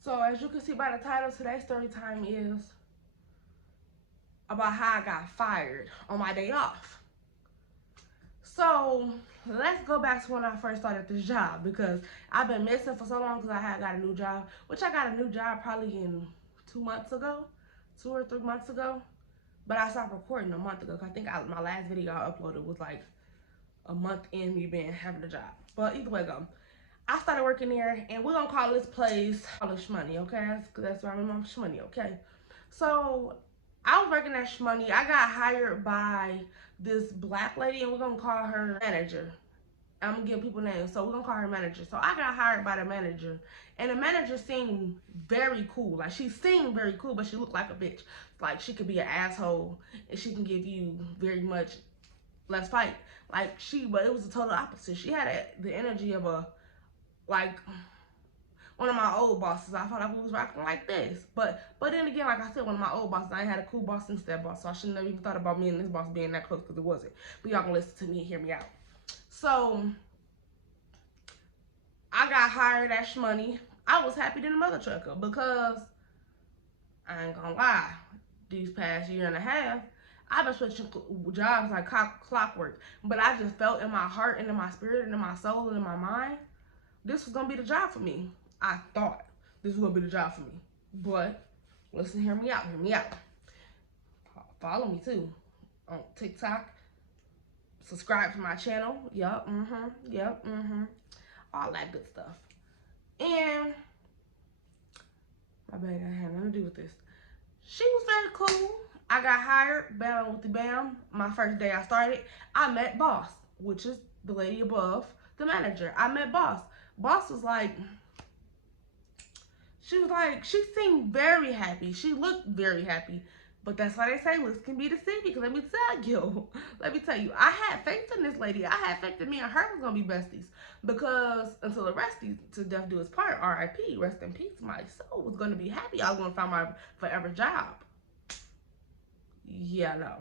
So as you can see by the title, today's story time is about how I got fired on my day off. So let's go back to when I first started this job, because I've been missing for so long because I had got a new job, which I got a new job probably in 2 months ago, 2 or 3 months ago. But I stopped recording a month ago. I think my last video I uploaded was like a month in me having a job. But either way go, I started working there, and we're gonna call this place Shmoney, okay? That's why I'm on Shmoney, okay? So I was working at Shmoney. I got hired by this black lady, and we're gonna call her manager. I'm gonna give people names, so we're gonna call her manager. So I got hired by the manager, and the manager seemed very cool. Like, she seemed very cool, but she looked like a bitch. Like, she could be an asshole, and she can give you very much, let's fight. But it was the total opposite. She had the energy of like one of my old bosses. I felt like we was rocking like this. But then again, like I said, one of my old bosses, I ain't had a cool boss since that boss. So I shouldn't have even thought about me and this boss being that close, because it wasn't. But y'all gonna listen to me and hear me out. So I got hired at Shmoney. I was happy than a mother trucker, because I ain't gonna lie, these past year and a half, I've been switching jobs like clockwork. But I just felt in my heart and in my spirit and in my soul and in my mind, this was gonna be the job for me. I thought this was gonna be the job for me. But listen, hear me out, hear me out. Follow me too on TikTok. Subscribe to my channel. Yup, all that good stuff. And my bad, I had nothing to do with this. She was very cool. I got hired, bam with the bam. My first day I started, I met Boss, which is the lady above the manager. I met Boss. Boss was like, she seemed very happy. She looked very happy. But that's why they say looks can be deceiving. Because let me tell you, I had faith in this lady. I had faith that me and her was gonna be besties. Because until the rest to death do his part, R.I.P. Rest in peace, my soul was gonna be happy. I was gonna find my forever job. Yeah, no.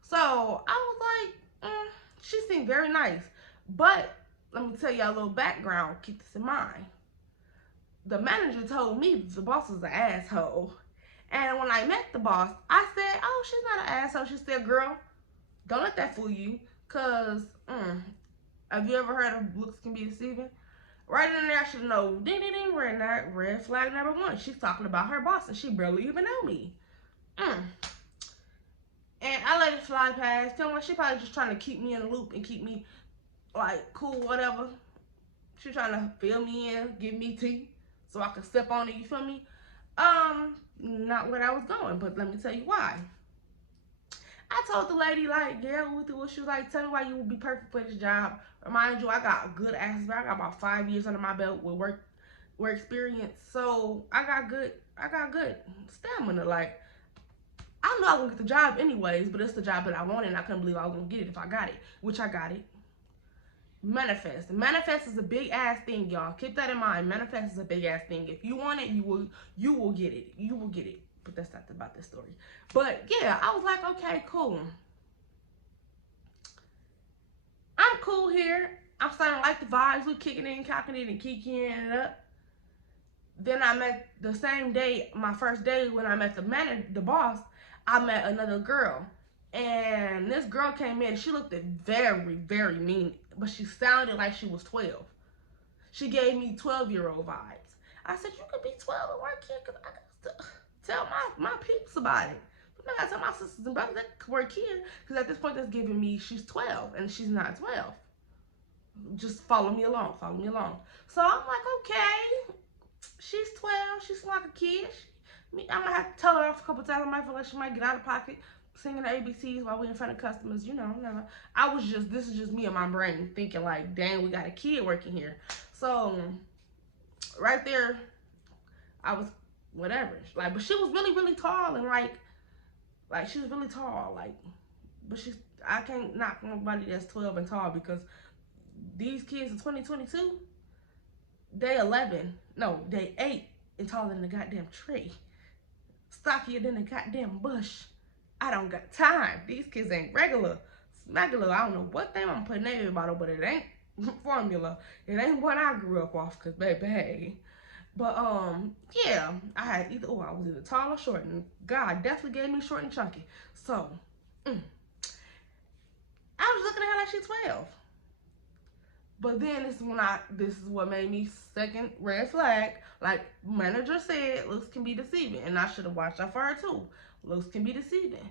So I was like, she seemed very nice. But let me tell y'all a little background. Keep this in mind. The manager told me the boss was an asshole. And when I met the boss, I said, oh, she's not an asshole. She said, girl, don't let that fool you. Because, have you ever heard of looks can be deceiving? Right in there, I should know, ding, ding, ding, red flag number one. She's talking about her boss, and she barely even know me. And I let it fly past. Tell me, she probably just trying to keep me in the loop and keep me, like, cool, whatever. She trying to fill me in, give me tea, so I can step on it, you feel me? Not where I was going, but let me tell you why. I told the lady, like, yeah, she was like, tell me why you would be perfect for this job. Remind you, I got a good ass, I got about 5 years under my belt with work experience. So I got good stamina. Like, I know I was gonna get the job anyways, but it's the job that I wanted, and I couldn't believe I was gonna get it if I got it, which I got it. Manifest. Manifest is a big ass thing, y'all. Keep that in mind. Manifest is a big ass thing. If you want it, you will get it. You will get it. But that's not about this story. But yeah, I was like, okay, cool. I'm cool here. I'm starting to like the vibes. We kicking it and cocking it and kicking it up. Then I met the same day, my first day when I met the boss, I met another girl. And this girl came in, she looked very, very mean, but she sounded like she was 12. She gave me 12-year-old vibes. I said, you could be 12 and work here, because I got to tell my peeps about it. I gotta tell my sisters and brothers that work here, because at this point that's giving me she's 12, and she's not 12. Just follow me along, So I'm like, okay, she's 12, she's like a kid. I'm gonna have to tell her off a couple times. I might feel like she might get out of pocket singing the ABCs while we're in front of customers, you know. This is just me in my brain thinking like, dang, we got a kid working here. So right there, I was whatever. Like, but she was really, really tall, and like she was really tall. Like, but I can't knock nobody that's 12 and tall, because these kids in 2022, they 11, no, they 8 and taller than the goddamn tree, stockier than the goddamn bush. I don't got time. These kids ain't regular. Smagular. I don't know what they want to put in their bottle, but it ain't formula. It ain't what I grew up off, because baby, hey. But yeah, I had either I was either tall or short, and God definitely gave me short and chunky. So I was looking at her like she's 12. But then this is what made me second red flag. Like manager said, looks can be deceiving, and I should have watched out for her too. Looks can be deceiving.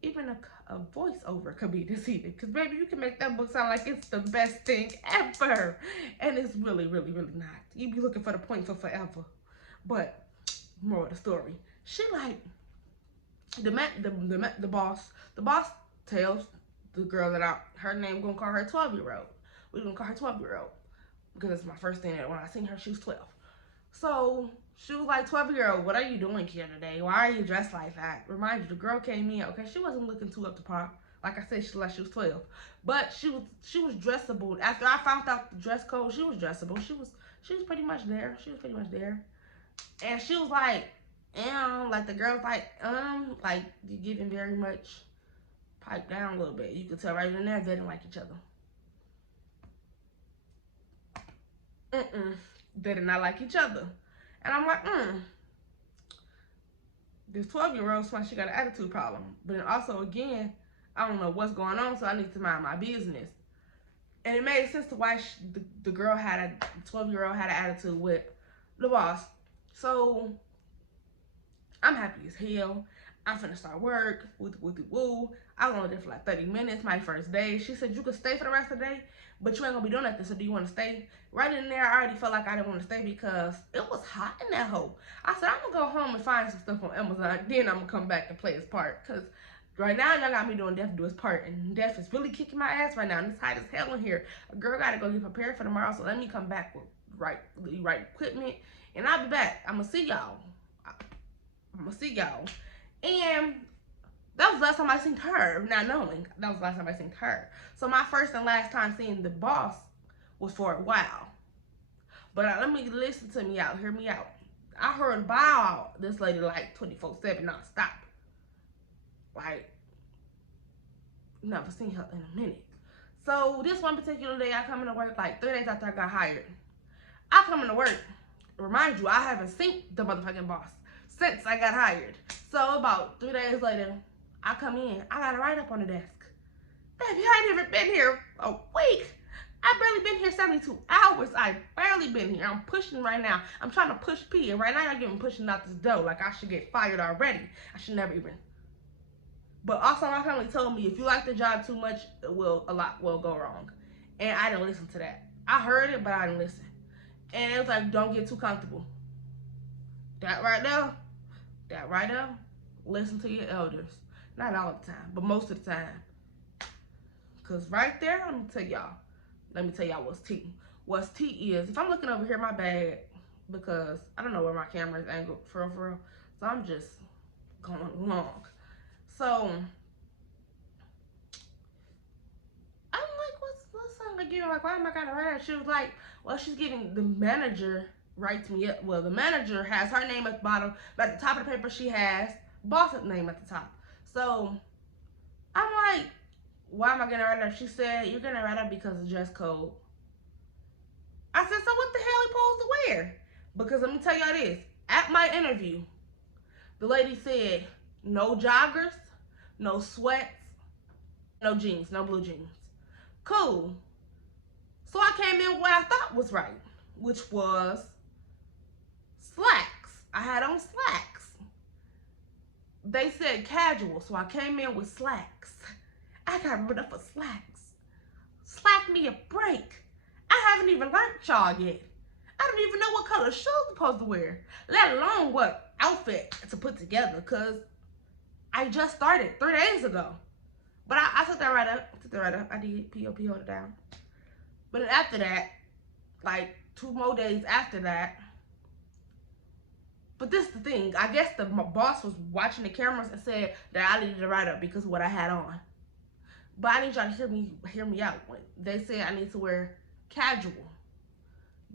Even a voiceover could be deceiving, because baby, you can make that book sound like it's the best thing ever, and it's really, really, really not. You be looking for the point for forever. But more of the story, she like the boss. The boss tells the girl that her name gonna call her 12-year-old. We're gonna call her 12-year-old because it's my first thing that when I seen her, she was 12. So she was like, 12-year-old, what are you doing here today? Why are you dressed like that? Remind you, the girl came in, okay, she wasn't looking too up to par. Like I said, she was 12. But she was dressable. After I found out the dress code, she was dressable. She was pretty much there. She was pretty much there. And she was like, like the girl's like you're giving very much pipe down a little bit. You could tell right in there they didn't like each other. They did not like each other. And I'm like, this 12-year-old smart, she got an attitude problem. But then also, again, I don't know what's going on, so I need to mind my business. And it made sense to why the 12-year-old had an attitude with the boss. So I'm happy as hell. I'm finna start work. Woo. I was only there for like 30 minutes, my first day. She said, you could stay for the rest of the day, but you ain't gonna be doing nothing, so do you wanna stay? Right in there, I already felt like I didn't wanna stay because it was hot in that hole. I said, I'm gonna go home and find some stuff on Amazon, then I'm gonna come back and play his part. Cause right now, y'all got me doing Def do his part, and Def is really kicking my ass right now, and it's hot as hell in here. A girl gotta go get prepared for tomorrow, so let me come back with right equipment, and I'll be back. I'm gonna see y'all. And that was the last time I seen her, not knowing. That was the last time I seen her. So my first and last time seeing the boss was for a while. But let me listen to me out, hear me out. I heard about this lady like 24/7 nonstop. Like, never seen her in a minute. So this one particular day, I come into work like 3 days after I got hired. I come into work. Remind you, I haven't seen the motherfucking boss since I got hired. So about 3 days later, I come in. I got a write-up on the desk. Baby, I ain't even been here a week. I barely been here 72 hours. I barely been here. I'm pushing right now. I'm trying to push P. And right now, y'all getting pushing out this dough. Like I should get fired already. I should never even. But also, my family told me if you like the job too much, a lot will go wrong. And I didn't listen to that. I heard it, but I didn't listen. And it was like, don't get too comfortable. That right there, listen to your elders. Not all the time, but most of the time. Because right there, let me tell y'all what's tea. What's tea is, if I'm looking over here, my bag, because I don't know where my camera is angled, for real. So I'm just going along. So, I'm like, what's something giving? Like, why am I gonna write her? She was like, well, she's giving the manager writes me up. Well, the manager has her name at the bottom, but at the top of the paper she has boss's name at the top. So I'm like, why am I gonna write up? She said, you're gonna write up because of dress code. I said, so what the hell are you supposed to wear? Because let me tell y'all this. At my interview, the lady said, no joggers, no sweats, no jeans, no blue jeans. Cool. So I came in what I thought was right, which was slacks. I had on slacks. They said casual, so I came in with slacks. I got rid of for slacks. Slack me a break. I haven't even learned y'all yet. I don't even know what color shoes I'm supposed to wear, let alone what outfit to put together, because I just started 3 days ago. But I took that right up. I did PO'd it down. But then after that, like 2 more days after that, but this is the thing. I guess the boss was watching the cameras and said that I needed to write up because of what I had on. But I need y'all to hear me out. They said I need to wear casual.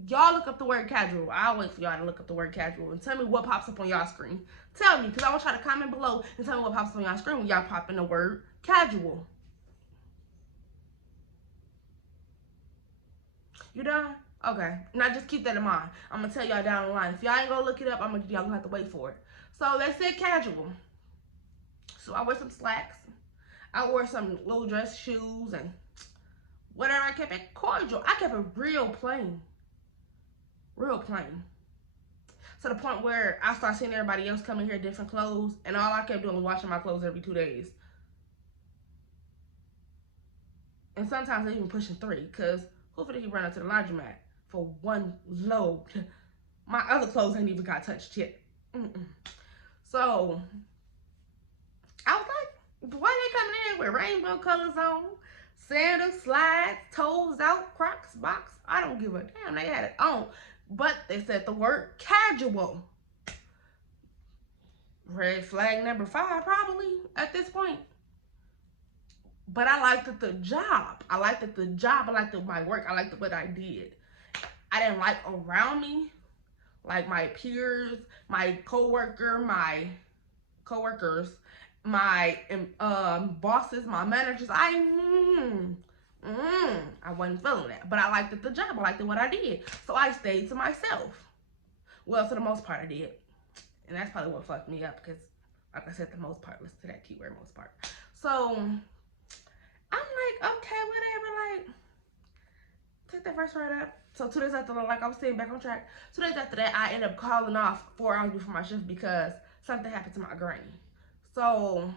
Y'all look up the word casual. I'll wait for y'all to look up the word casual and tell me what pops up on y'all screen. Tell me, because I want y'all to comment below and tell me what pops up on y'all screen when y'all pop in the word casual. You done? Okay, now just keep that in mind. I'm gonna tell y'all down the line. If y'all ain't gonna look it up, y'all gonna have to wait for it. So they said casual. So I wear some slacks. I wore some little dress shoes and whatever. I kept it cordial. I kept it real plain. Real plain. To the point where I started seeing everybody else come in here different clothes, and all I kept doing was washing my clothes every 2 days. And sometimes I even pushing 3, because who did he run out to the laundromat for one load? My other clothes ain't even got touched yet. So I was like, why they coming in with rainbow colors on, sandals, slides, toes out, Crocs, box? I don't give a damn. They had it on, but they said the word casual. Red flag number 5 probably at this point. But I liked the job. I liked my work. I liked what I did. I didn't like around me, like my peers, my coworkers, my bosses, my managers. I wasn't feeling that. But I liked the job. I liked what I did. So I stayed to myself. Well, for the most part I did. And that's probably what fucked me up, because like I said, the most part, listen to that keyword, most part. So I'm like, okay, whatever, like, take that first right up. So 2 days after, like I was saying, back on track, 2 days after that, I ended up calling off 4 hours before my shift because something happened to my granny. So,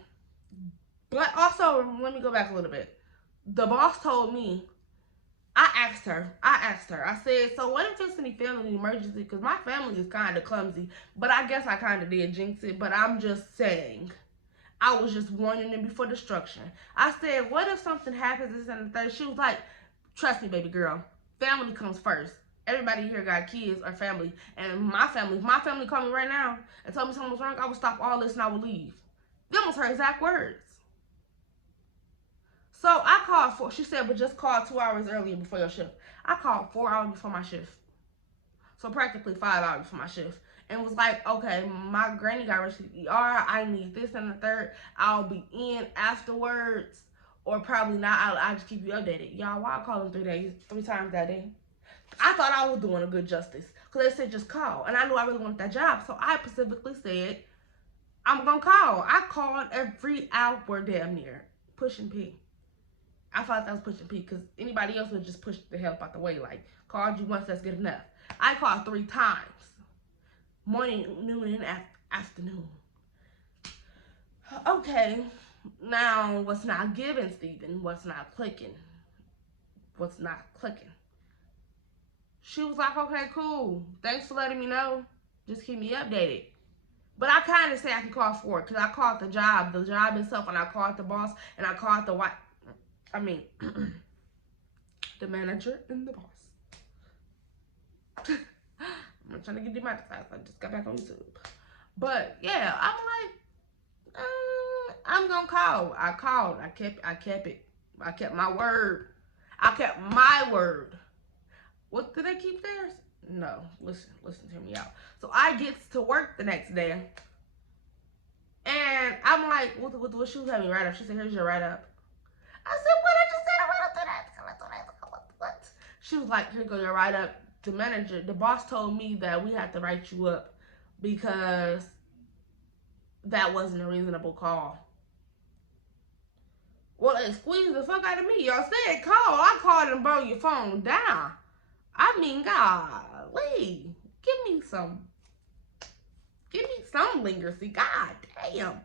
but also, let me go back a little bit. The boss told me, I asked her, I said, so what if it's any family emergency? Because my family is kind of clumsy, but I guess I kind of did jinx it, but I'm just saying. I was just warning them before destruction. I said, what if something happens, this and the third? She was like, trust me, baby girl. Family comes first. Everybody here got kids or family. And my family, if my family called me right now and told me something was wrong, I would stop all this and I would leave. Them was her exact words. So I called she said, but just call 2 hours earlier before your shift. I called 4 hours before my shift. So practically 5 hours before my shift. And was like, okay, my granny got rushed to the ER. I need this and the third. I'll be in afterwards. Or probably not. I'll just keep you updated. Y'all, why I call them 3 times that day? I thought I was doing a good justice. Because they said just call. And I knew I really wanted that job. So I specifically said, I'm going to call. I called every hour damn near. Pushing P. I thought that was pushing P. Because anybody else would just push the help out the way. Like, called you once, that's good enough. I called 3 times. Morning, noon, and afternoon. Okay, now what's not giving, Steven? What's not clicking? What's not clicking? She was like, okay, cool. Thanks for letting me know. Just keep me updated. But I kind of say I can call for it because I called the job itself, and I called the boss, and I called the the manager and the boss. I'm not trying to get demonetized. I just got back on YouTube. But yeah, I'm like, I'm gonna call. I called. I kept it. I kept my word. I kept my word. What, did they keep theirs? No. Listen to me out. So I get to work the next day. And I'm like, what she was having me write up? She said, here's your write up. I said, what? I just said a write up to that. What? She was like, here go your write up. The manager, the boss told me that we had to write you up because that wasn't a reasonable call. Well, it squeezed the fuck out of me. Y'all said call. I called and brought your phone down. I mean, golly. Give me some lingersy. God damn.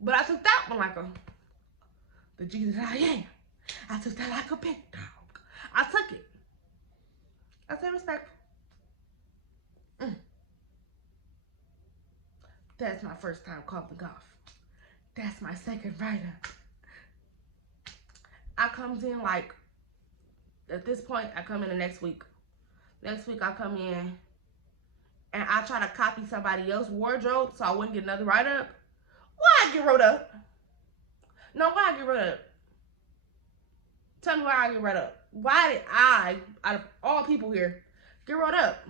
But I took that one like the Jesus I am. I took that like a big dog. I took it. I said respectful. That's my first time calling off. That's my second write-up. I comes in like, at this point, I come in the next week. Next week I come in and I try to copy somebody else's wardrobe so I wouldn't get another write-up. Why I get wrote up? No, why I get wrote up? Tell me why I get wrote up. Why did I, out of all people here, get wrote up?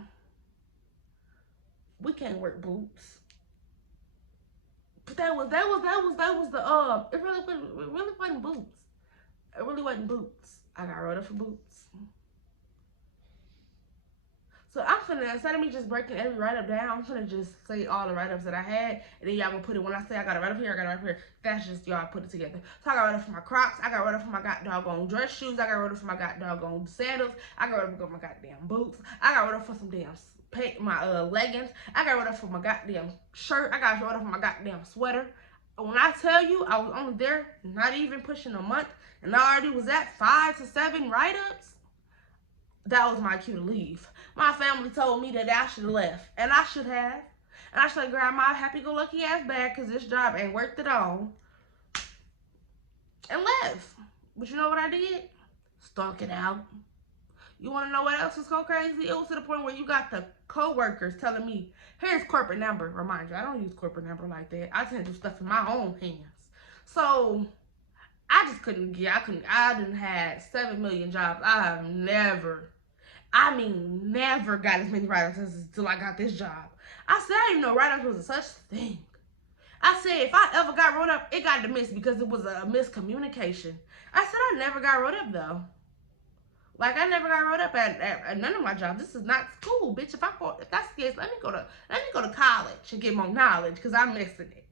We can't work boots. But that was the it really wasn't boots. It really wasn't boots. I got wrote up for boots. So I'm finna, instead of me just breaking every write-up down, I'm finna just say all the write-ups that I had, and then y'all gonna put it, when I say I got a write-up here, I got a write-up here, that's just y'all put it together. So I got write-up for my Crocs, I got write-up for my doggone dress shoes, I got write-up for my doggone sandals, I got write-up for my goddamn boots, I got write-up for some damn my leggings, I got write-up for my goddamn shirt, I got write-up for my goddamn sweater. When I tell you, I was only there, not even pushing a month, and I already was at 5 to 7 write-ups. That was my cue to leave. My family told me that I should have left, and I should have. And I should have grabbed my happy-go-lucky ass bag, because this job ain't worth it all, and left. But you know what I did? Stalk it out. You want to know what else is so crazy? It was to the point where you got the co-workers telling me, here's corporate number. Remind you, I don't use corporate number like that. I tend to do stuff in my own hands. So I just couldn't get, I didn't have 7 million jobs. I have never got as many write-ups until I got this job. I said I didn't know write-ups was a such thing. I said if I ever got wrote up, it got dismissed because it was a miscommunication. I said I never got wrote up though. Like I never got wrote up at none of my jobs. This is not school, bitch. If that's the case, let me go to college and get more knowledge, because I'm missing it.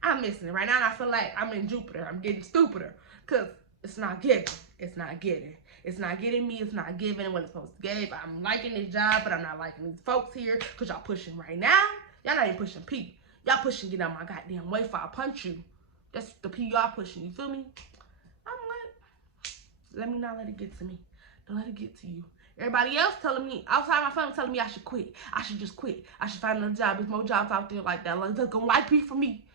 I'm missing it right now, and I feel like I'm in Jupiter. I'm getting stupider because it's not giving. It's not getting. It's not getting me. It's not giving what it's supposed to give. I'm liking this job, but I'm not liking these folks here because y'all pushing right now. Y'all not even pushing P. Y'all pushing get out my goddamn way before I punch you. That's the P y'all pushing. You feel me? I'm like, let me not let it get to me. Don't let it get to you. Everybody else telling me, outside my family telling me I should quit. I should just quit. I should find another job. There's more jobs out there like that. Like, they're gonna like me for me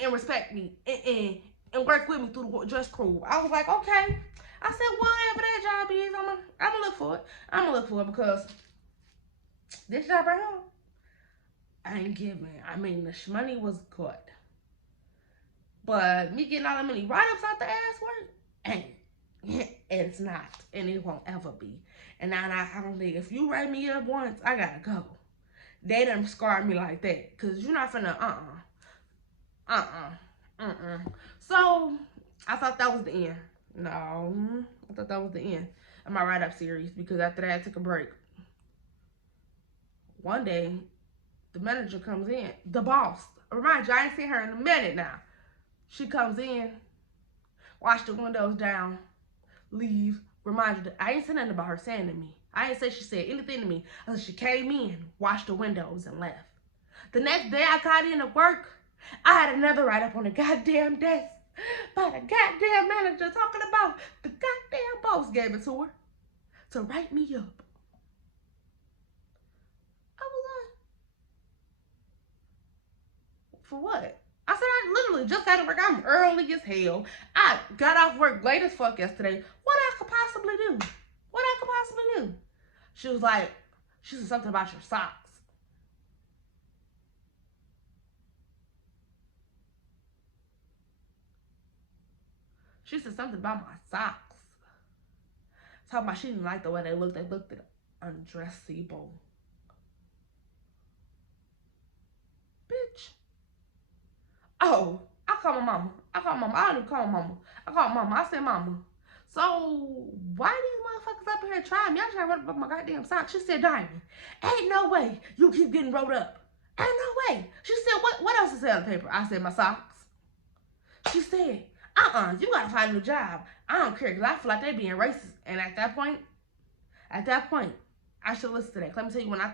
and respect me and work with me through the dress crew. I was like, okay. I said, whatever that job is, I'm gonna look for it. I'm gonna look for it because this job right here, I ain't giving. I mean, the money was good. But me getting all the many write-ups out the ass work, ain't. It's not, and it won't ever be. And now I don't think if you write me up once, I gotta go. They done scarred me like that, cause you're not finna So I thought that was the end. No, I thought that was the end of my write-up series, because after that I took a break. One day, the manager comes in, the boss. Remind you, I ain't seen her in a minute now. She comes in, wash the windows down, leave. Remind you, that I ain't said nothing about her saying to me. I ain't say she said anything to me. I said she came in, washed the windows, and left. The next day I got in to work, I had another write-up on the goddamn desk by the goddamn manager talking about the goddamn boss gave it to her to write me up. I was like, for what? I said, I literally just got to work. I'm early as hell. I got off work late as fuck yesterday. What I could possibly do? What I could possibly do? She was like, she said something about your socks. She said something about my socks. Talking about she didn't like the way they looked. They looked undressable. Bitch. Oh, I called my mama. I don't even call my mama. I called mama. I said, mama, so why these motherfuckers up here trying me? I trying to write up my goddamn socks. She said, Diamond, ain't no way you keep getting wrote up. Ain't no way. She said, what else is on the paper? I said, my socks. She said, you gotta find a new job. I don't care, because I feel like they being racist. And at that point, I should listen to that. Let me tell you when I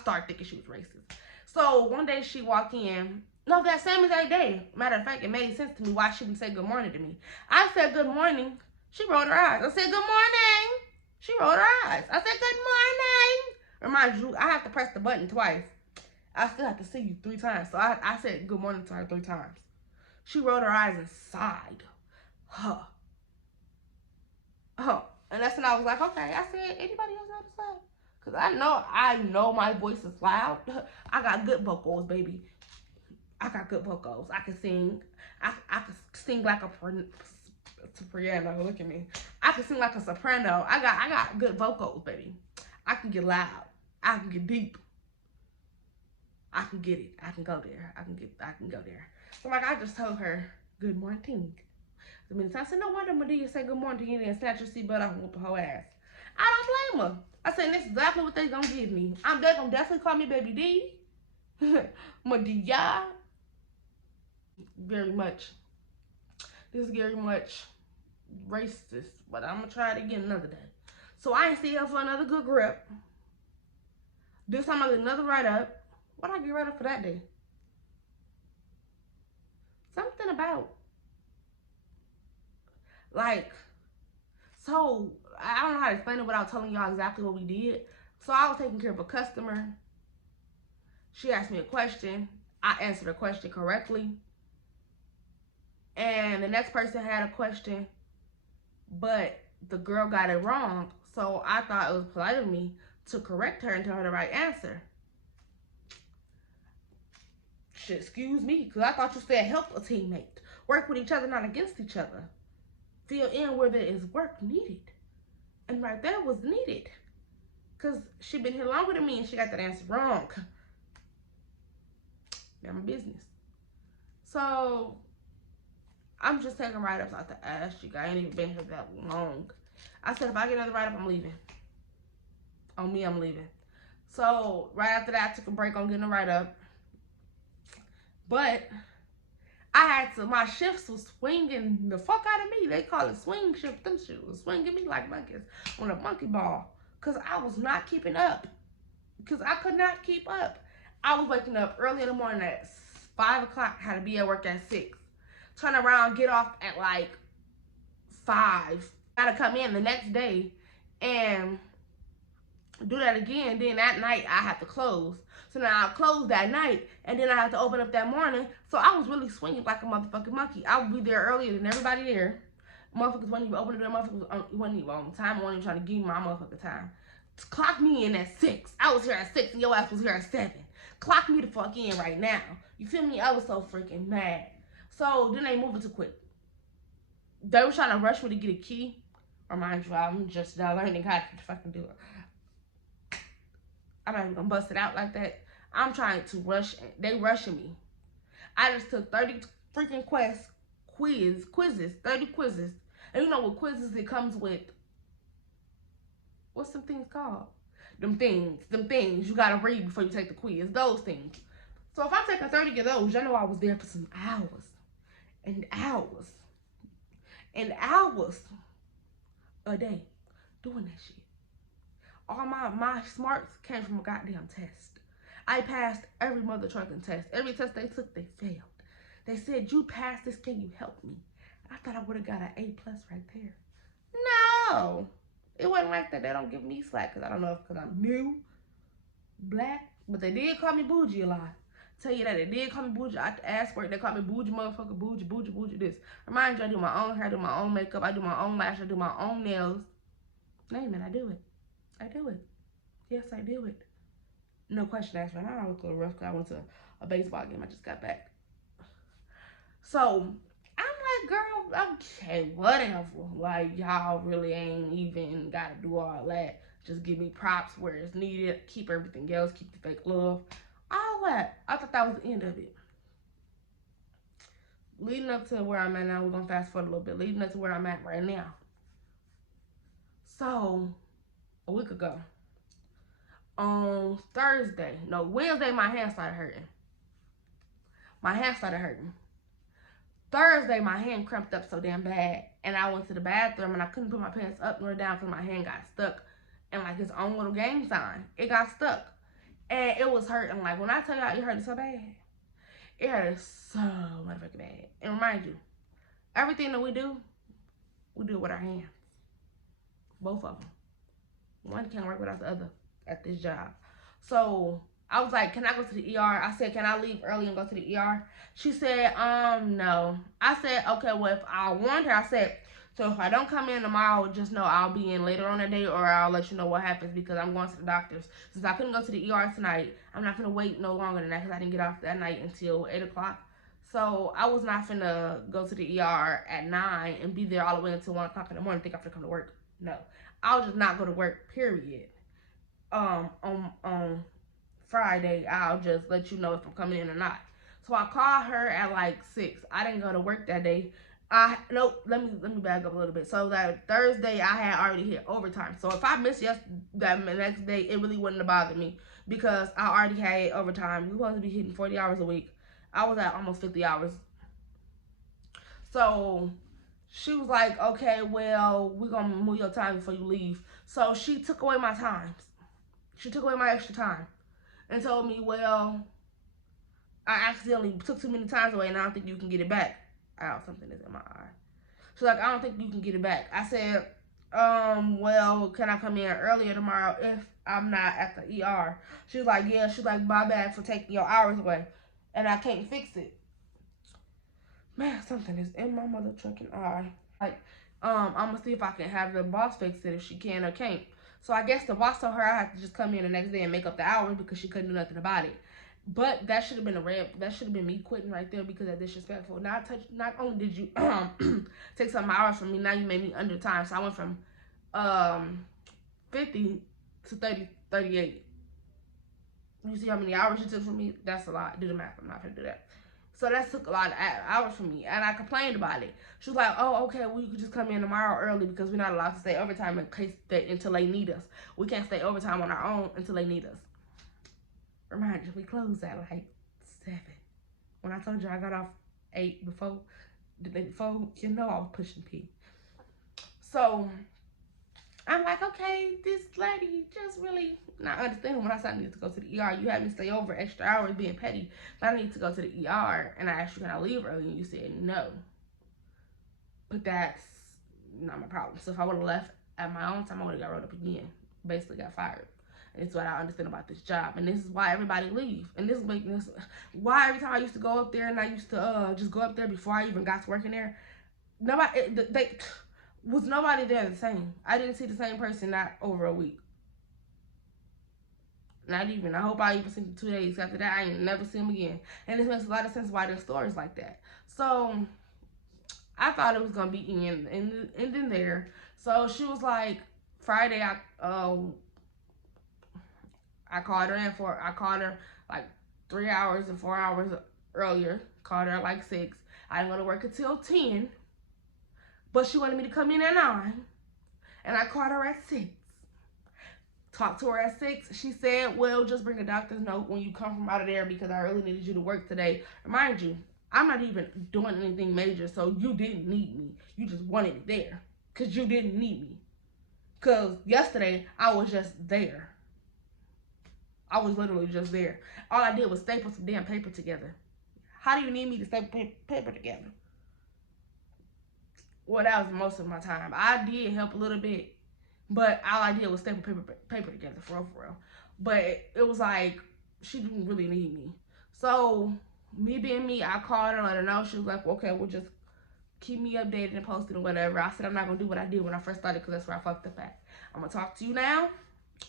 start thinking she was racist. So one day she walked in. No, that same exact day. Matter of fact, it made sense to me why she didn't say good morning to me. I said good morning. She rolled her eyes. I said good morning. She rolled her eyes. I said good morning. Remind you, I have to press the button twice. I still have to see you 3 times. So I said good morning to her 3 times. She rolled her eyes and sighed. Huh. And that's when I was like, okay. I said, anybody else know to say? Because I know my voice is loud. I got good vocals, baby. I got good vocals. I can sing. I can sing like a soprano. Look at me. I can sing like a soprano. I got good vocals, baby. I can get loud. I can get deep. I can get it. I can go there. I can go there. So like I just told her, good morning. I said, no wonder Medea said good morning to you and snatch your seatbelt off and whoop her whole ass. I don't blame her. I said, this is exactly what they gonna give me. They gonna definitely call me Baby D. Madia. Very much. This is very much racist, but I'm gonna try it again another day. So I ain't see her for another good grip. This time I get another write up. What I get write up for that day? Something about like, so I don't know how to explain it without telling y'all exactly what we did. So I was taking care of a customer. She asked me a question. I answered her question correctly. And the next person had a question, but the girl got it wrong. So I thought it was polite of me to correct her and tell her the right answer. Shit, excuse me, because I thought you said help a teammate. Work with each other, not against each other. Fill in where there is work needed. And right there was needed. Because she been here longer than me and she got that answer wrong. That's my business. So, I'm just taking write-ups out the ass. I ain't even been here that long. I said, if I get another write-up, I'm leaving. On me, I'm leaving. So, right after that, I took a break on getting a write-up. But I had to, my shifts was swinging the fuck out of me. They call it swing shift. Them shit was swinging me like monkeys on a monkey ball. Because I was not keeping up. Because I could not keep up. I was waking up early in the morning at 5 o'clock. Had to be at work at 6. Turn around, get off at like 5. Gotta come in the next day and do that again. Then that night I have to close. So now I close that night and then I have to open up that morning. So I was really swinging like a motherfucking monkey. I would be there earlier than everybody there. Motherfuckers wasn't even opening the door. Motherfuckers wasn't even on time. I wasn't even trying to give me my motherfucking time. Clock me in at 6. I was here at 6 and your ass was here at 7. Clock me the fuck in right now. You feel me? I was so freaking mad. So then they moved it too quick. They were trying to rush me to get a key. Or mind you, I'm just now learning how to fucking do it. I'm not even gonna bust it out like that. I'm trying to rush. They rushing me. I just took 30 freaking quizzes, 30 quizzes. And you know what quizzes it comes with? What's some things called? Them things you gotta read before you take the quiz. Those things. So if I'm taking 30 of those, you know I was there for some hours. And hours. And hours a day doing that shit. All my smarts came from a goddamn test. I passed every mother trucking test. Every test they took, they failed. They said, you passed this, can you help me? I thought I would have got an A+ right there. No. It wasn't like that. They don't give me slack because I don't know if because I'm new, black, but they did call me bougie a lot. Tell you that they did call me bougie. I asked for it. They call me bougie motherfucker, bougie this. Remind you, I do my own hair, I do my own makeup, I do my own lash, I do my own nails. Name it, I do it. I do it. Yes, I do it. No question asked. Right now I look a little rough because I went to a baseball game. I just got back. So I'm like, girl, okay, whatever. Like, y'all really ain't even got to do all that. Just give me props where it's needed. Keep everything else. Keep the fake love. All that. I thought that was the end of it. Leading up to where I'm at now, we're going to fast forward a little bit. Leading up to where I'm at right now. So, a week ago, on Wednesday, my hand started hurting. Thursday, my hand cramped up so damn bad. And I went to the bathroom and I couldn't put my pants up nor down because my hand got stuck in like its own little gang sign. It got stuck. And it was hurting. Like, when I tell y'all it hurted so bad, it hurted so motherfucking bad. And remind you, everything that we do it with our hands. Both of them. One can't work without the other at this job. So I was like, can I go to the ER? I said, can I leave early and go to the ER? She said, no. I said, okay, well, if I warned her, I said, so if I don't come in tomorrow, just know I'll be in later on that day or I'll let you know what happens because I'm going to the doctor's. Since I couldn't go to the ER tonight, I'm not going to wait no longer than that because I didn't get off that night until 8 o'clock. So I was not finna go to the ER at 9 and be there all the way until 1 o'clock in the morning and think I have to come to work. No. I'll just not go to work, period. On Friday, I'll just let you know if I'm coming in or not. So I called her at like 6. I didn't go to work that day. Nope. Let me back up a little bit. So that Thursday I had already hit overtime. So if I missed that next day, it really wouldn't have bothered me because I already had overtime. We supposed to be hitting 40 hours a week. I was at almost 50 hours. So she was like, okay, well, we're gonna move your time before you leave. So she took away my times. She took away my extra time and told me, well, I accidentally took too many times away and I don't think you can get it back. Ow, something is in my eye. She's like, I don't think you can get it back. I said, well, can I come in earlier tomorrow if I'm not at the ER? She was like, yeah. She's like, my bad for taking your hours away. And I can't fix it. Man, something is in my mother trucking eye. Like, I'm gonna see if I can have the boss fix it if she can or can't. So I guess the boss told her I had to just come in the next day and make up the hours because she couldn't do nothing about it. But that should have been that should have been me quitting right there because that's disrespectful. Not only did you take some hours from me, now you made me under time. So I went from um 50 to 38. You see how many hours you took from me? That's a lot. Do the math. I'm not gonna do that. So that took a lot of hours from me, and I complained about it. She was like, "Oh, okay, well, you could just come in tomorrow early because we're not allowed to stay overtime until they need us. We can't stay overtime on our own until they need us." Remind you, we closed at like 7. When I told you I got off 8 before the day before, you know I was pushing P. So I'm like, okay, this lady just really not understanding when I said I needed to go to the ER. You had me stay over extra hours being petty, but I need to go to the ER. And I asked you, can I leave early? And you said no. But that's not my problem. So if I would have left at my own time, I would have got rolled up again. Basically got fired. And it's what I understand about this job. And this is why everybody leave. And this is why every time I used to go up there and I used to just go up there before I even got to working there, nobody there the same. I didn't see the same person not over a week. Not even. I hope I even see him 2 days after that. I ain't never see him again. And this makes a lot of sense why there's stories like that. So I thought it was gonna be ending there. So she was like, Friday I called her I called her like 3 hours and 4 hours earlier. Called her at like 6. I didn't go to work until 10. But she wanted me to come in at 9. And I called her at 6. Talked to her at 6. She said, well, just bring a doctor's note when you come from out of there because I really needed you to work today. Remind you, I'm not even doing anything major, so you didn't need me. You just wanted me there because you didn't need me. Because yesterday, I was just there. I was literally just there. All I did was staple some damn paper together. How do you need me to staple paper together? Well, that was most of my time. I did help a little bit, but all I did was staple paper together, for real. But it was like, she didn't really need me. So, me being me, I called her and let her know. She was like, okay, well, just keep me updated and posted and whatever. I said, I'm not going to do what I did when I first started because that's where I fucked up at. I'm going to talk to you now,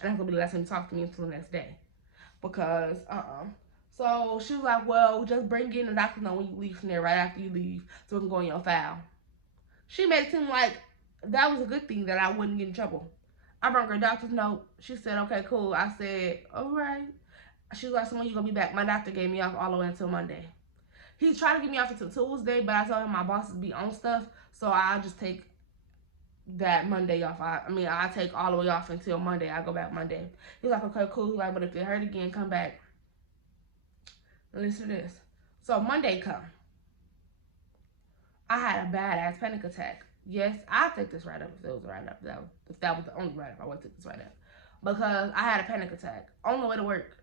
and that's going to be the last time you talk to me until the next day. Because, So, she was like, well, just bring in the doctor know when you leave from there right after you leave so it can go in your file. She made it seem like that was a good thing that I wouldn't get in trouble. I brought her a doctor's note. She said, okay, cool. I said, all right. She was like, so when you going to be back? My doctor gave me off all the way until Monday. He tried to get me off until Tuesday, but I told him my bosses be on stuff, so I'll just take that Monday off. I take all the way off until Monday. I go back Monday. He's like, okay, cool. He's like, but if it hurt again, come back. Listen to this. So Monday come. I had a badass panic attack. Yes, I'd take this right up if it was a right up. If that was the only right up, I would take this right up. Because I had a panic attack on the way to work.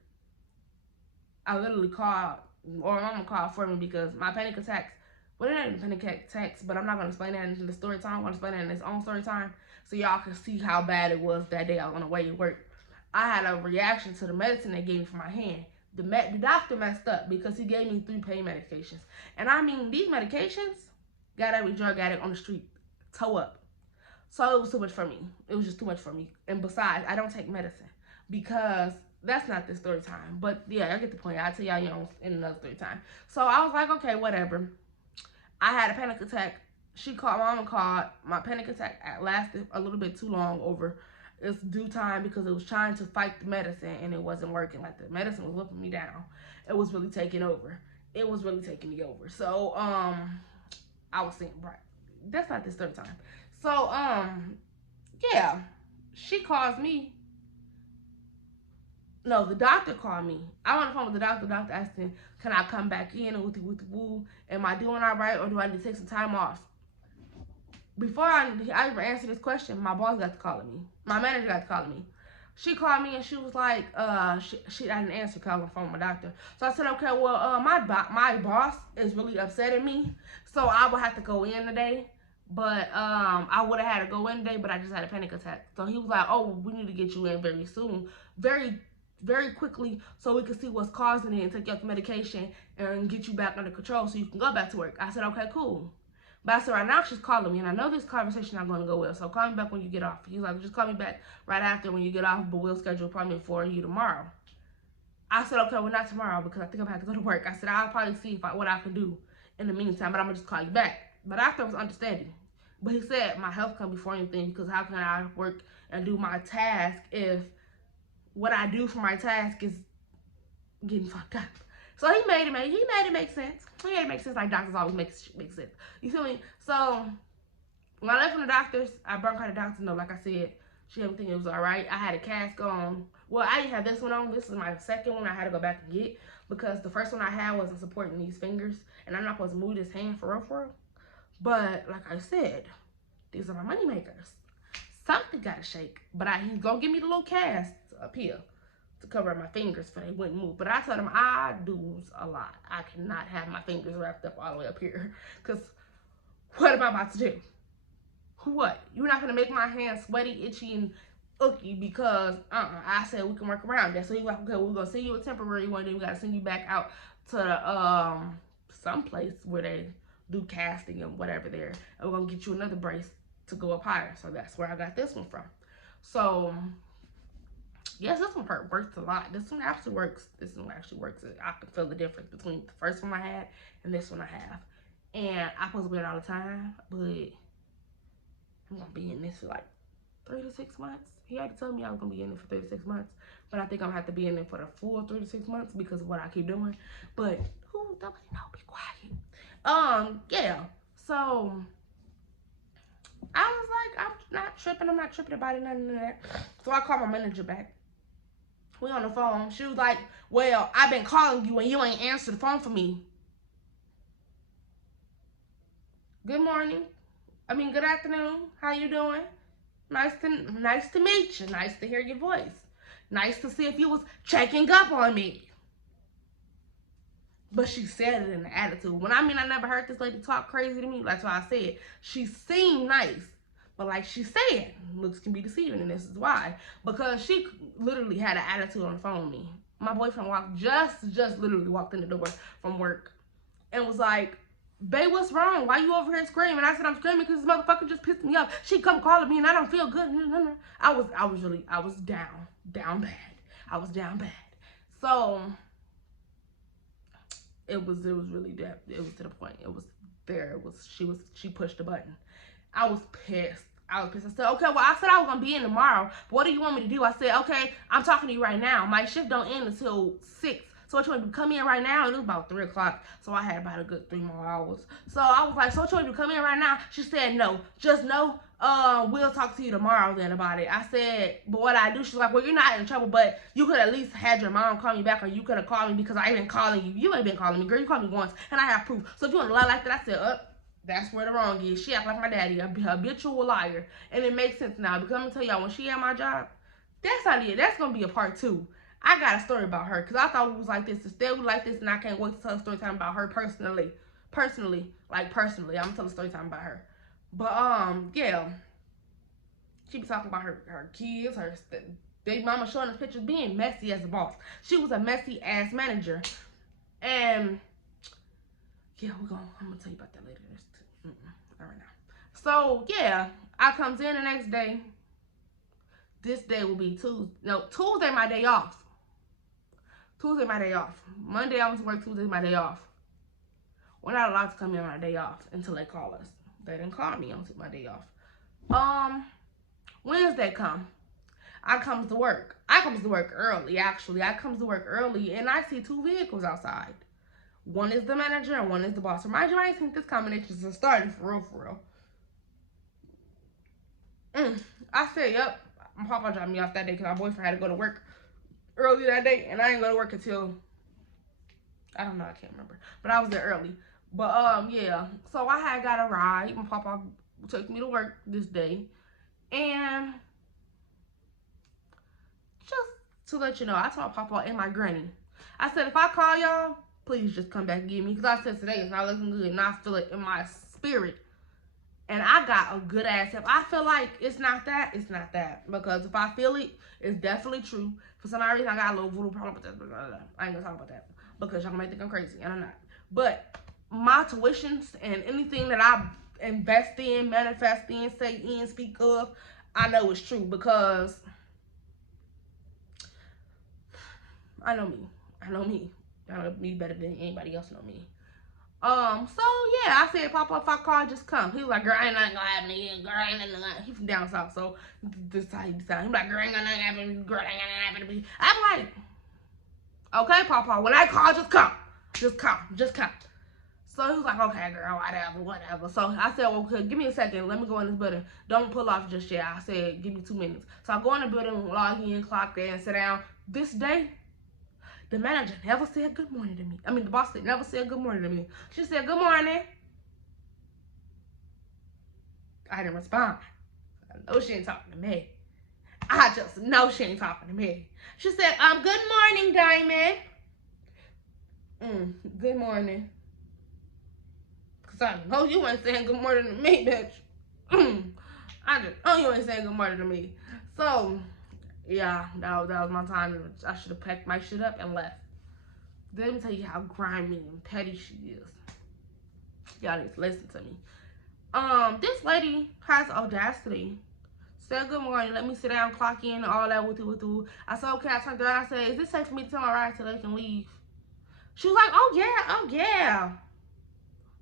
I literally called, or my mama called for me because my panic attacks, well, they're not even panic attacks, but I'm not going to explain that in the story time. I'm going to explain that in its own story time so y'all can see how bad it was that day I was on the way to work. I had a reaction to the medicine they gave me for my hand. The doctor messed up because he gave me 3 pain medications. And I mean, these medications got every drug addict on the street toe up. So it was too much for me. It was just too much for me. And besides, I don't take medicine because that's not this story time. But yeah, I get the point. I'll tell y'all in another story time. So I was like, okay, whatever. I had a panic attack. My mama called. My panic attack lasted a little bit too long over its due time because it was trying to fight the medicine and it wasn't working. Like the medicine was whipping me down. It was really taking over. It was really taking me over. So, I was seeing bright. That's not this third time. So, yeah, she calls me. No, the doctor called me. I on the phone with the doctor. The doctor asked him, "Can I come back in and with the woo? Am I doing all right, or do I need to take some time off?" Before I even answered this question, my boss got to calling me. My manager got to calling me. She called me and she was like, she I didn't answer because I was on the phone with my doctor. So I said, okay, well, my boss is really upset at me, so I would have to go in today. But I would have had to go in today, but I just had a panic attack. So he was like, oh, we need to get you in very soon, very quickly, so we can see what's causing it and take you off the medication and get you back under control so you can go back to work. I said, okay, cool. But I said, right now she's calling me, and I know this conversation not going to go well, so call me back when you get off. He's like, just call me back right after when you get off, but we'll schedule appointment for you tomorrow. I said, okay, well, not tomorrow, because I think I'm going to have to go to work. I said, I'll probably see what I can do in the meantime, but I'm going to just call you back. But after I was understanding. But he said, my health come before anything, because how can I work and do my task if what I do for my task is getting fucked up? So he made it make sense. He made it make sense, like doctors always make sense. You feel me? So when I left from the doctors, I brought her the doctor's note. Like I said, she had everything, it was all right. I had a cast on. Well, I didn't have this one on. This is my second one I had to go back and get, because the first one I had wasn't supporting these fingers, and I'm not supposed to move this hand for real. But like I said, these are my money makers. Something got to shake. But he's going to give me the little cast up here to cover my fingers so they wouldn't move. But I told him I do a lot. I cannot have my fingers wrapped up all the way up here, because what am I about to do? What? You're not going to make my hands sweaty, itchy, and icky because I said we can work around that. So he's like, okay, we're going to send you a temporary one, then we got to send you back out to some place where they do casting and whatever there. And we're going to get you another brace to go up higher. So that's where I got this one from. So yes, this one works a lot. This one actually works. I can feel the difference between the first one I had and this one I have. And I'm supposed to be in all the time, but I'm going to be in this for like 3 to 6 months. He had to tell me I was going to be in it for 3 to 6 months. But I think I'm going to have to be in it for the full 3 to 6 months because of what I keep doing. But who nobody know, be quiet. Yeah. So I was like, I'm not tripping about it, none of that. So I called my manager back. We on the phone. She was like, well, I've been calling you and you ain't answered the phone for me. Good morning. Good afternoon. How you doing? Nice to meet you. Nice to hear your voice. Nice to see if you was checking up on me. But she said it in an attitude. When I never heard this lady talk crazy to me. That's why I said she seemed nice. But like she said, looks can be deceiving, and this is why. Because she literally had an attitude on the phone with me. My boyfriend just literally walked in the door from work and was like, babe, what's wrong? Why you over here screaming? I said, I'm screaming because this motherfucker just pissed me off. She come calling me and I don't feel good. I was down bad. I was down bad. So it was really that. It was to the point. It was there. She pushed the button. I was pissed. I said, okay, well, I said I was going to be in tomorrow. But what do you want me to do? I said, okay, I'm talking to you right now. My shift don't end until 6. So what you want to come in right now? And it was about 3 o'clock. So I had about a good 3 more hours. So I was like, so what you want to come in right now? She said, no. Just no. We'll talk to you tomorrow then about it. I said, but what I do? She's like, well, you're not in trouble, but you could at least had your mom call me back, or you could have called me because I ain't been calling you. You ain't been calling me, girl. You called me once, and I have proof. So if you want to lie like that, I said, that's where the wrong is. She act like my daddy, a habitual liar. And it makes sense now. Because I'm going to tell y'all, when she had my job, that's not it. That's going to be a part 2. I got a story about her. Because I thought it was like this. Instead, we like this. And I can't wait to tell a story time about her personally. Personally. I'm going to tell a story time about her. But, yeah. She be talking about her kids, her baby mama, showing us pictures, being messy as a boss. She was a messy ass manager. And yeah, I'm going to tell you about that later. All right now. So, yeah, I comes in the next day. This day will be Tuesday. No, Tuesday my day off. Tuesday my day off. Monday I was to work. Tuesday my day off. We're not allowed to come in on our day off until they call us. They didn't call me on my day off. Wednesday come. I comes to work. I comes to work early, actually. I comes to work early, and I see 2 vehicles outside. One is the manager and one is the boss. Remind you, I ain't think this combination is starting for real. I said, yep. My papa dropped me off that day because my boyfriend had to go to work early that day, and I didn't go to work until, I don't know, I can't remember, but I was there early. But yeah. So I had got a ride. My papa took me to work this day, and just to let you know, I told Papa and my granny, I said, if I call y'all, please just come back and get me. Because I said today is not looking good. And I feel it in my spirit. And I got a good ass. If I feel like it's not that, it's not that. Because if I feel it, it's definitely true. For some reason, I got a little voodoo problem with that. I ain't going to talk about that. Because y'all might think I'm crazy. And I'm not. But my tuitions and anything that I invest in, manifest in, say in, speak of, I know it's true. Because I know me. I know me. I know me better than anybody else know me. So yeah, I said, Papa, if I call, just come. He was like, girl, ain't nothing gonna happen to you. Girl, ain't nothing gonna happen. He from down south, so this is how he sound. He like, girl, ain't nothing happen to me. Girl, ain't nothing happen to me. I'm like, okay, Papa, when I call, just come. Just come. Just come. So he was like, okay, girl, whatever. So I said, well, okay, give me a second. Let me go in this building. Don't pull off just yet. I said, give me 2 minutes. So I go in the building, log in, clock in, sit down. This day, the manager never said good morning to me. I mean, the boss never said good morning to me. She said, good morning. I didn't respond. I know she ain't talking to me. I just know she ain't talking to me. She said, good morning, Diamond. Good morning. Because I know you ain't saying good morning to me, bitch. I just know you ain't saying good morning to me. So, yeah, that was my time. I should have packed my shit up and left. Let me tell you how grimy and petty she is. Y'all need to listen to me. This lady has audacity. Said good morning, let me sit down, clock in, and all that with you. I said, okay, I turned around, I said, is it safe for me to tell my ride so they can leave? She was like, oh yeah.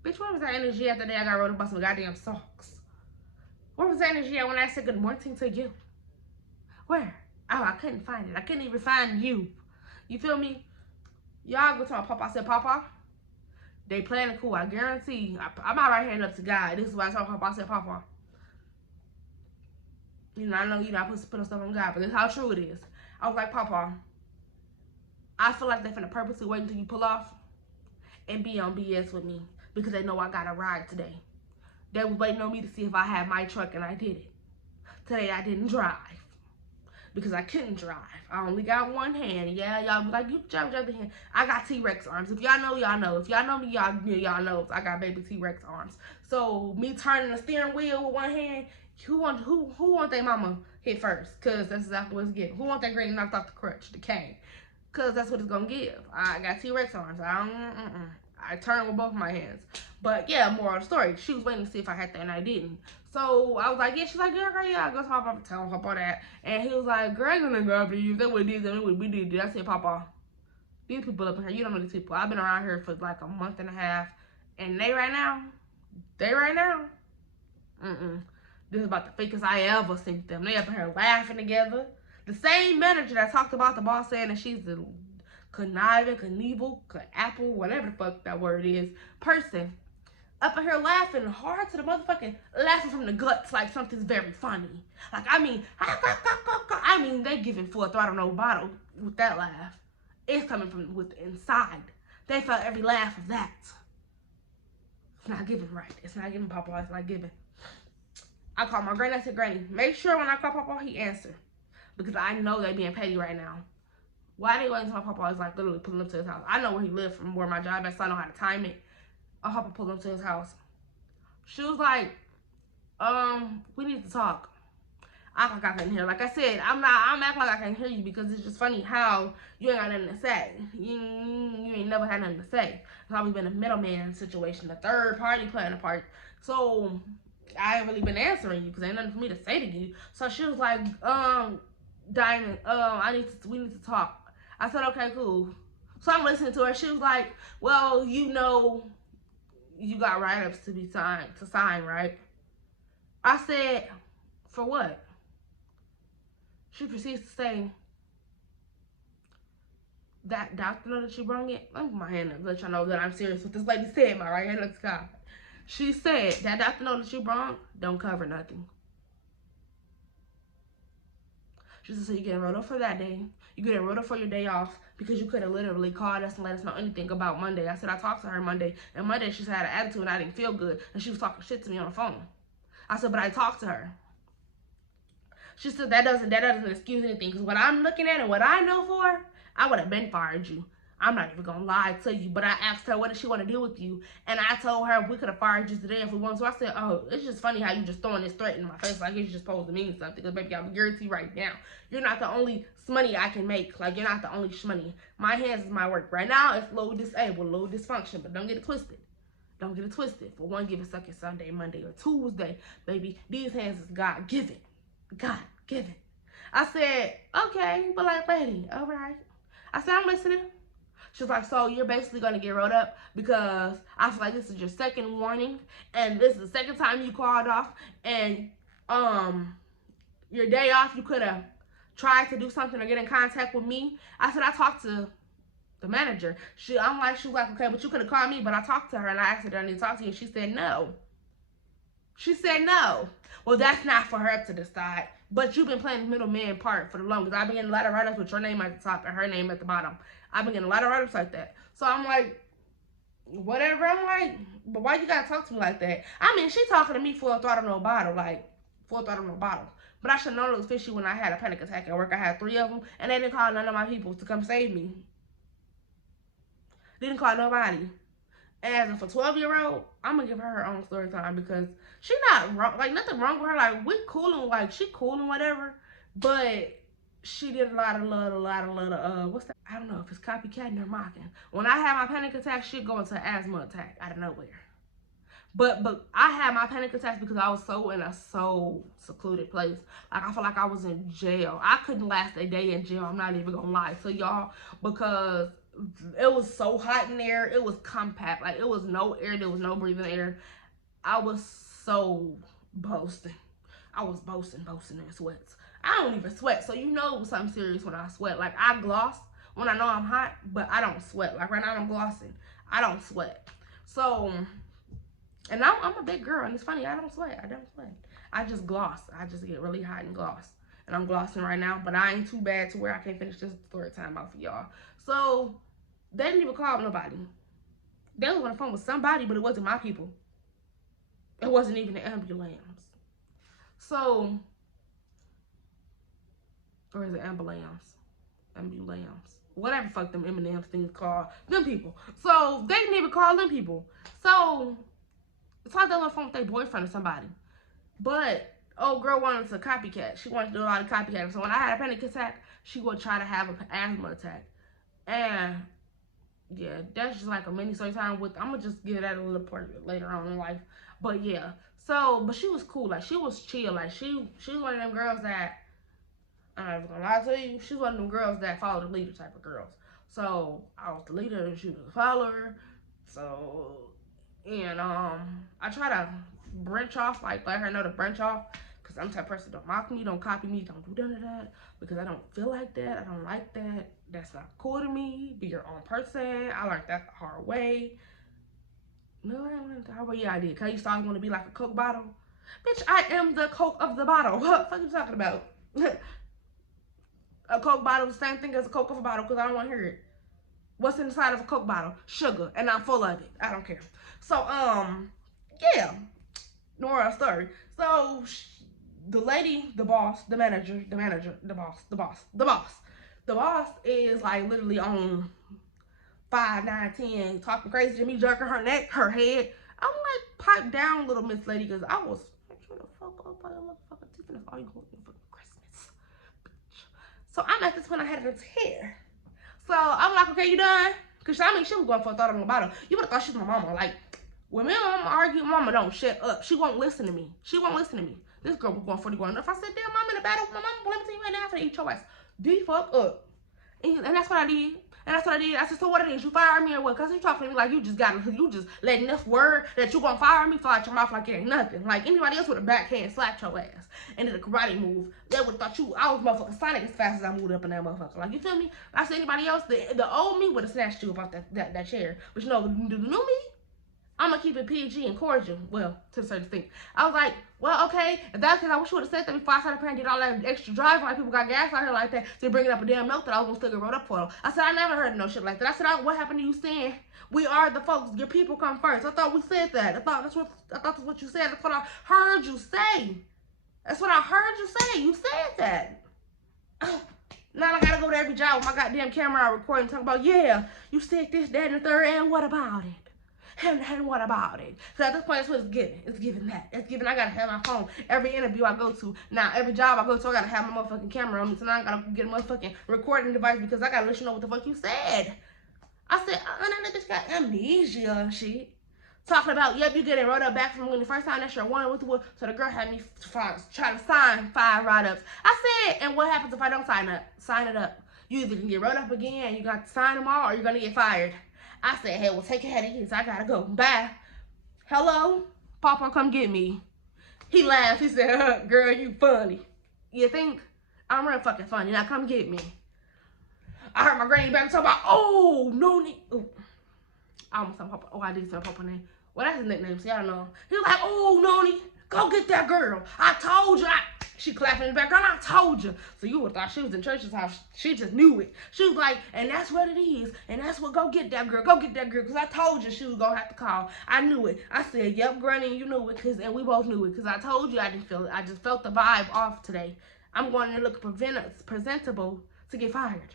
Bitch, where was that energy at the day I got rode about some goddamn socks? Where was that energy at when I said good morning to you? Where? Oh, I couldn't find it. I couldn't even find you. You feel me? Y'all go to my papa. I said, Papa, they playing it cool. I guarantee. I'm my right hand up to God. This is why I told Papa. I said, Papa. You know, I know you're not supposed to put stuff on God, but this is how true it is. I was like, Papa, I feel like they're finna purposely wait until you pull off and be on BS with me because they know I got a ride today. They was waiting on me to see if I had my truck, and I did it. Today I didn't drive because I couldn't drive. I only got one hand. Yeah, y'all be like, you drive with the other hand. I got T-Rex arms. If y'all know, y'all know. If y'all know me, y'all know I got baby T-Rex arms. So me turning the steering wheel with one hand, who want their mama hit first? Cause that's exactly what it's getting. Who want that granny knocked off the crutch, the cane? Cause that's what it's gonna give. I got T-Rex arms. I turn with both my hands. But yeah, moral of the story. She was waiting to see if I had that, and I didn't. So I was like, yeah. She's like, yeah, girl, yeah. I go to Papa, tell him Papa that. And he was like, girl, I'm gonna go after you. If that what did, then what we did. I said, Papa, these people up in here, you don't know these people. I've been around here for like a month and a half, and they right now, this is about the fakest I ever seen them. They up in here laughing together. The same manager that talked about the boss saying that she's the conniving, Knievel, apple, whatever the fuck that word is, person, up in here laughing hard to the motherfucking, laughing from the guts like something's very funny. Like, I mean, they giving full throttle, no bottle with that laugh. It's coming from with inside. They felt every laugh of that. It's not giving right. It's not giving Papa. It's not giving. I called my granny. I said, Granny, make sure when I call Papa, he answer. Because I know they being petty right now. Why they waiting until my Papa is like literally pulling up to his house? I know where he lived from where my job is, so I know how to time it. I'll Papa pull up to his house. She was like, we need to talk. I act like I couldn't hear. Like I said, I'm acting like I can't hear you because it's just funny how you ain't got nothing to say. You ain't never had nothing to say. It's always been a middleman situation, a third party playing a part. So I ain't really been answering you because ain't nothing for me to say to you. So she was like, Diamond, we need to talk. I said, okay, cool. So I'm listening to her. She was like, well, you know, you got write-ups to sign, right? I said, for what? She proceeds to say, that doctor know that she brung it? Let me put my hand up, let y'all know that I'm serious. What this lady said, my right hand up to God. She said, that doctor know that you brung don't cover nothing. She said, so you getting wrote up for that day. You getting wrote up for your day off because you could have literally called us and let us know anything about Monday. I said, I talked to her Monday, and Monday she had an attitude and I didn't feel good, and she was talking shit to me on the phone. I said, but I talked to her. She said, that doesn't excuse anything, because what I'm looking at and what I know for, I would have been fired you. I'm not even gonna lie to you, but I asked her what does she want to do with you, and I told her we could have fired you today if we wanted to. I said, oh, it's just funny how you just throwing this threat in my face like it's just supposed to mean something, because baby, I'm guaranteed right now, you're not the only money I can make. Like, you're not the only money. My hands is my work. Right now, it's low disabled, low dysfunction, but don't get it twisted. Don't get it twisted. For one given second Sunday, Monday, or Tuesday, baby, these hands is God given. God given. I said, okay, but like, lady, all right. I said, I'm listening. She was like, so you're basically going to get wrote up because I feel like this is your second warning, and this is the second time you called off, and your day off, you could have tried to do something or get in contact with me. I said, I talked to the manager. She was like, okay, but you could have called me, but I talked to her, and I asked her, do I need to talk to you? And she said, no. She said, no. Well, that's not for her to decide. But you've been playing the middleman part for the longest. I've been getting a lot of write-ups with your name at the top and her name at the bottom. I've been getting a lot of write-ups like that. So I'm like, whatever. I'm like, but why you gotta talk to me like that? I mean, she talking to me full throttle, no bottle. Like, full throttle, no bottle. But I should have known it was fishy when I had a panic attack at work. I had 3 of them, and they didn't call none of my people to come save me. Didn't call nobody. As a 12-year-old, I'm gonna give her her own story time because she not wrong, like nothing wrong with her. Like, we cool and like she cool and whatever, but she did a lot of what's that? I don't know if it's copycatting or mocking. When I had my panic attack, she'd go into an asthma attack out of nowhere. But I had my panic attacks because I was in a secluded place. Like, I felt like I was in jail. I couldn't last a day in jail. I'm not even gonna lie to y'all, because it was so hot in there. It was compact. Like, it was no air. There was no breathing air. I was so boasting. I was boasting in sweats. I don't even sweat, so you know it was something serious when I sweat. Like, I gloss when I know I'm hot, but I don't sweat. Like, right now I'm glossing. I don't sweat. So, and I'm a big girl, and it's funny, I don't sweat. I don't sweat. I just gloss. I just get really hot and gloss. And I'm glossing right now, but I ain't too bad to where I can't finish this story time out for y'all. So, they didn't even call nobody. They was on the phone with somebody, but it wasn't my people. It wasn't even the ambulance. So, or is it ambulance? Ambulance. Whatever fuck them M&M's things called. Them people. So, they didn't even call them people. So, it's like they on the phone with their boyfriend or somebody. But, old girl wanted to copycat. She wanted to do a lot of copycatting. So, when I had a panic attack, she would try to have an asthma attack. And, yeah, that's just like a mini story time with, I'm gonna just get that a little part later on in life. But yeah, so, but she was cool. Like, she was chill. Like, she was one of them girls that, I'm not even gonna lie to you, she's one of them girls that follow the leader type of girls. So, I was the leader and she was the follower. So, and I try to branch off, like, let her know to branch off. Because I'm the type of person, don't mock me, don't copy me, don't do none of that. Because I don't feel like that. I don't like that. That's not cool to me. Be your own person. I learned that the hard way. No, I didn't learn the hard way. Yeah, I did. Because I used to always want to be like a Coke bottle. Bitch, I am the Coke of the bottle. What the fuck are you talking about? A Coke bottle is the same thing as a Coke of a bottle, because I don't want to hear it. What's inside of a Coke bottle? Sugar. And I'm full of it. I don't care. So, yeah. Nora story. So, the lady, the boss, the manager, the boss is like literally on 5, 9, 10, talking crazy to me, jerking her neck, her head. I'm like, pipe down, little Miss Lady, because I was trying to fuck up by a motherfucking Tiffany. All you going for Christmas, bitch. So I'm at this point, I had it hair. So I'm like, okay, you done? Because I mean, she was going for a thought on the bottom. You would have thought she was my mama. Like, when me and my mama argue, mama don't shut up. She won't listen to me. She won't listen to me. This girl was going 40 going up. I said, damn, I'm in a battle with my mama. Let me tell you right now, I'm gonna eat your ass the fuck up. And that's what I did. And that's what I did. I said, so what it is? You fire me or what? Because you talking to me like you just letting this word that you gonna fire me fly out your mouth like it ain't nothing. Like anybody else with a backhand slapped your ass and did a karate move, they would have thought I was motherfucking Sonic as fast as I moved up in that motherfucker. Like, you feel me? I said anybody else, the old me would have snatched you about that chair. But you know, the new me, I'm gonna keep it PG and cordial. Well, to a certain extent. I was like, well, okay, if that's because I wish you would have said that before I started paying, did all that extra driving, like people got gas out here like that, so bringing up a damn note that I was gonna still get wrote up for them. I said, I never heard of no shit like that. I said, what happened to you saying we are the folks, your people come first? I thought we said that. I thought that's what you said. That's what I heard you say. That's what I heard you say. You said that. Now I gotta go to every job with my goddamn camera out recording, talking about, yeah, you said this, that, and the third, and what about it? And what about it? So at this point, that's what it's giving. It's giving that. It's giving, I gotta have my phone. Every interview I go to, now every job I go to, I gotta have my motherfucking camera on me. So now I gotta get a motherfucking recording device because I gotta let you know what the fuck you said. I said, that nigga got amnesia and shit. Talking about, yep, you getting wrote up back from when the first time that shit won with the wood. So the girl had me trying to sign 5 write-ups. I said, and what happens if I don't sign up? Sign it up. You either can get wrote up again, you got to sign them all, or you're gonna get fired. I said, hey, well, take it ahead of you, so I gotta go. Bye. Hello? Papa, come get me. He laughed. He said, girl, you funny. You think? I'm real fucking funny. Now come get me. I heard my granny back talking about, oh, no need. Oh. I almost said Papa. Oh, I did say Papa name. Well, that's his nickname, so y'all know. He was like, oh, Noni, go get that girl. I told you. She clapping in the background. I told you. So you would have thought she was in church's house. She just knew it. She was like, and that's what it is. And that's what, go get that girl. Go get that girl. Because I told you she was going to have to call. I knew it. I said, yep, Granny, you knew it. And we both knew it. Because I told you I didn't feel it. I just felt the vibe off today. I'm going to look presentable to get fired.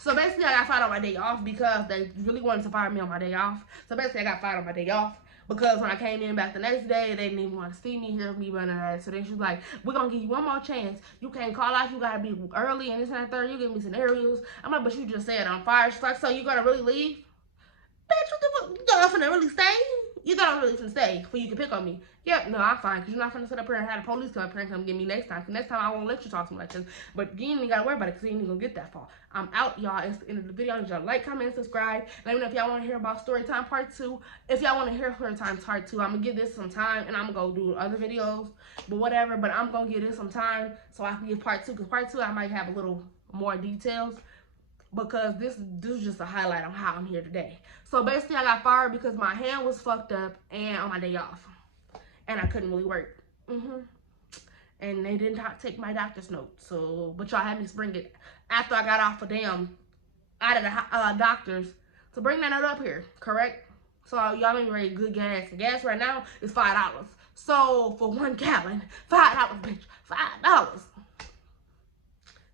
So basically, I got fired on my day off because they really wanted to fire me on my day off. So basically, I got fired on my day off because when I came in back the next day, they didn't even want to see me, hear me, but so then she was like, we're going to give you one more chance. You can't call out. You got to be early and this and that third. You give me scenarios. I'm like, but you just said I'm fired. She's like, so you going to really leave? Bitch, what the fuck? You thought I'm finna really stay? You thought I'm really finna stay before you can pick on me? Yep, no, I'm fine, because you're not finna sit up here and have the police come up here and come get me next time. Because next time I won't let you talk to me like this. But you ain't even gotta worry about it, because you ain't even gonna get that far. I'm out, y'all. It's the end of the video. I need y'all to like, comment, and subscribe. Let me know if y'all want to hear about story time part 2. If y'all want to hear story time part 2, I'm gonna give this some time, and I'm gonna go do other videos. But whatever, but I'm gonna give this some time so I can give part 2, because part 2 I might have a little more details. Because this is just a highlight on how I'm here today. So basically, I got fired because my hand was fucked up and on my day off. And I couldn't really work. And they didn't take my doctor's note. So, but y'all had me bring it after I got off of them, out of the doctors, to bring that note up here, correct? So y'all ain't ready good gas. Gas right now is $5. So for 1 gallon, $5, bitch, $5.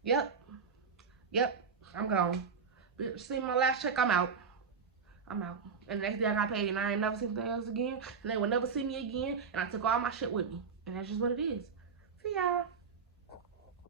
Yep. I'm gone. See my last check, I'm out. I'm out. And the next day I got paid and I ain't never seen anything else again. And they will never see me again. And I took all my shit with me. And that's just what it is. See y'all.